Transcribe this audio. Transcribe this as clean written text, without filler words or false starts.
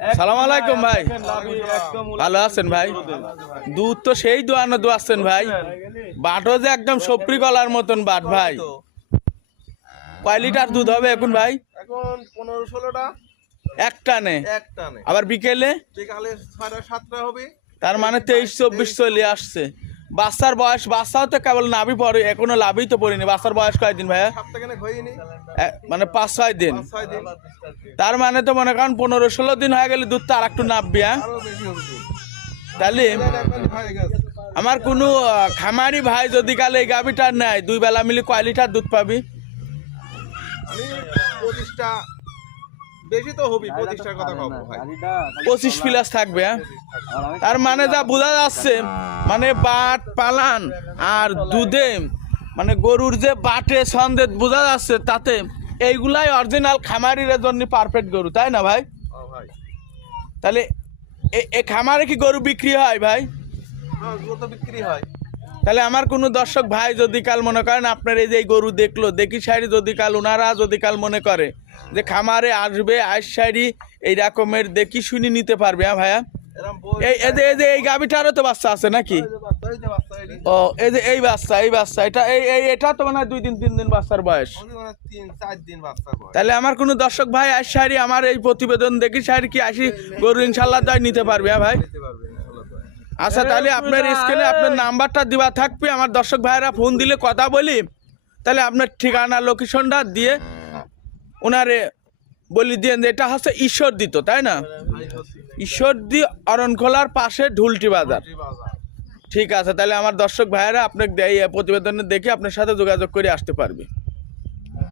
সালাম আলাইকুম ভাই, ভালো আছেন ভাই? দুধ তো সেই দোয়ানো দোয়াচ্ছেন ভাই, বাটও যে একদম সপরি গলার মতন বাট ভাই। কয় লিটার দুধ হবে এখন ভাই? এখন 15-16টা এক টানে। আবার বিকেলে বিকালে 7:30 হবে। তার মানে 23-24 চলে আসছে। বাচ্চার বয়স, বাচ্চাও তো কেবল নাভি পড়ে, এখনো লাভই তো পড়েনি। বাচ্চার বয়স কয়দিন ভাইয়া? সপ্তাহখানেক হয়নি, মানে 5-6 দিন। 5-6 দিন। তার মানে তো মনে করেন 15-16 দিন হয়ে গেলে দুধটা আর একটু নাববি। হ্যাঁ, আরো বেশি হবে দুধ। তাহলে হয়ে গেছে। আমার কোনো খামারি ভাই যদি কালে এই গাভিটা নেয়, 2 বেলা মিলে কয় লিটার দুধ পাবি? আমি 25টা, বেশি তো হবে, 25টার কথা কব ভাই। 25 প্লাস থাকবে। হ্যাঁ, তার মানে যা বোঝা যাচ্ছে, মানে বাট পালান আর দুধে, মানে গরুর যে বাটে সন্দেহ বোঝা যাচ্ছে, তাতে এইগুলাই অরিজিনাল খামারির জন্য পারফেক্ট গরু, তাই না ভাই? ভাই তাহলে এই খামারে কি গরু বিক্রি হয় ভাই? হ্যাঁ, গরু তো বিক্রি হয়। তাহলে আমার কোনো দর্শক ভাই যদি কাল মনে করেন আপনার এই যে এই গরু দেখলো, দেখি সাইডে যদি কাল ওনারা যদি কাল মনে করে যে খামারে আসবে, আইস সাইডি এই রকমের দেখি শুনি নিতে পারবে। হ্যাঁ ভাইয়া, এরকম বই এই গাভিটারও তো বাচ্চা আছে নাকি? ও এই বাচ্চা এটা তো মানে 2-3 দিন বাচ্চার বয়স। 3-4 দিন বাচ্চা বয়স। তাহলে আমার কোনো দর্শক ভাই আইস সাইডি আমার এই প্রতিবেদন দেখি সাইডি কি আসি গরু ইনশাল্লাহ তাই নিতে পারবে। হ্যাঁ ভাই, নিতে পারবে ইনশাআল্লাহ ভাই। আচ্ছা তাহলে আপনার স্ক্রিনে আপনার নাম্বারটা দেওয়া থাকবে, আমার দর্শক ভাইরা ফোন দিলে কথা বলি, তাহলে আপনার ঠিকানা লোকেশনটা দিয়ে ওনারে বলি দিয়ে যে এটা হচ্ছে ঈশ্বরদী, তো তাই না? ঈশ্বরদী অরণখোলার পাশে ঢুলটি বাজার। ঠিক আছে, তাহলে আমার দর্শক ভাইয়েরা আপনাকে প্রতিবেদনে দেখে আপনার সাথে যোগাযোগ করে আসতে পারবে।